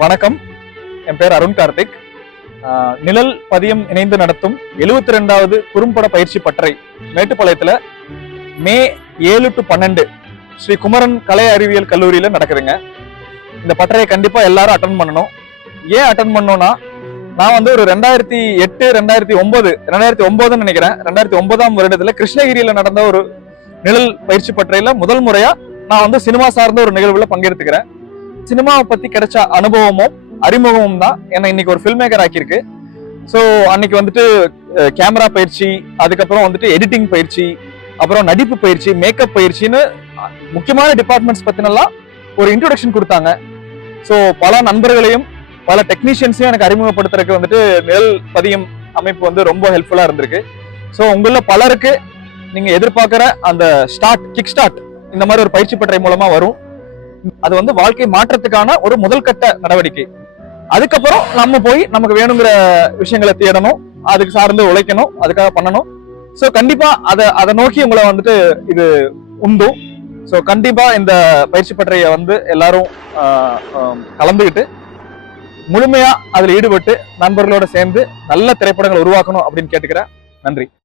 வணக்கம், என் பேர் அருண் கார்த்திக். நிழல் பதியம் இணைந்து நடத்தும் 72வது குறும்பட பயிற்சி பட்டறை மேட்டுப்பாளையத்துல மே 7 to 12 ஸ்ரீ குமரன் கலை அறிவியல் கல்லூரியில நடக்குதுங்க. இந்த பட்டறையை கண்டிப்பா எல்லாரும் அட்டன் பண்ணணும். ஏன் அட்டன் பண்ணோம்னா, நான் வந்து ஒரு 2008 2009 நினைக்கிறேன், 2009ஆம் வருடத்துல கிருஷ்ணகிரியில நடந்த ஒரு நிழல் பயிற்சி பட்டறையில முதல் முறையா நான் வந்து சினிமா சார்ந்த ஒரு நிகழ்வுல பங்கெடுத்துக்கிறேன். சினிமாவை பத்தி கிடைச்ச அனுபவமும் அறிமுகமும் தான் என்னை இன்னைக்கு ஒரு ஃபில்ம் மேக்கர் ஆக்கியிருக்கு. ஸோ அன்னைக்கு வந்துட்டு கேமரா பயிற்சி, அதுக்கப்புறம் வந்துட்டு எடிட்டிங் பயிற்சி, அப்புறம் நடிப்பு பயிற்சி, மேக்கப் பயிற்சின்னு முக்கியமான டிபார்ட்மெண்ட்ஸ் பத்தினெல்லாம் ஒரு இன்ட்ரோடக்ஷன் கொடுத்தாங்க. ஸோ பல நண்பர்களையும் பல டெக்னீஷியன்ஸையும் எனக்கு அறிமுகப்படுத்துறதுக்கு வந்துட்டு நிழல் பதியம் அமைப்பு வந்து ரொம்ப ஹெல்ப்ஃபுல்லா இருந்திருக்கு. ஸோ உங்கள பலருக்கு நீங்க எதிர்பார்க்கிற அந்த கிக் ஸ்டார்ட் இந்த மாதிரி ஒரு பயிற்சி பட்டறை மூலமா வரும். அது வந்து வாழ்க்கை மாற்றத்துக்கான ஒரு முதல் கட்ட நடவடிக்கை. அதுக்கப்புறம் நம்ம போய் நமக்கு வேணுங்கிற விஷயங்களை தேடணும், அதுக்கு சார்ந்து உழைக்கணும், அதுக்காக பண்ணணும். ஸோ கண்டிப்பா அதை நோக்கி உங்களை வந்துட்டு இது உண்டும். ஸோ கண்டிப்பா இந்த பயிற்சி பட்டறையை வந்து எல்லாரும் கலந்துக்கிட்டு முழுமையா அதுல ஈடுபட்டு நண்பர்களோட சேர்ந்து நல்ல திரைப்படங்களை உருவாக்கணும் அப்படின்னு கேட்டுக்கிறேன். நன்றி.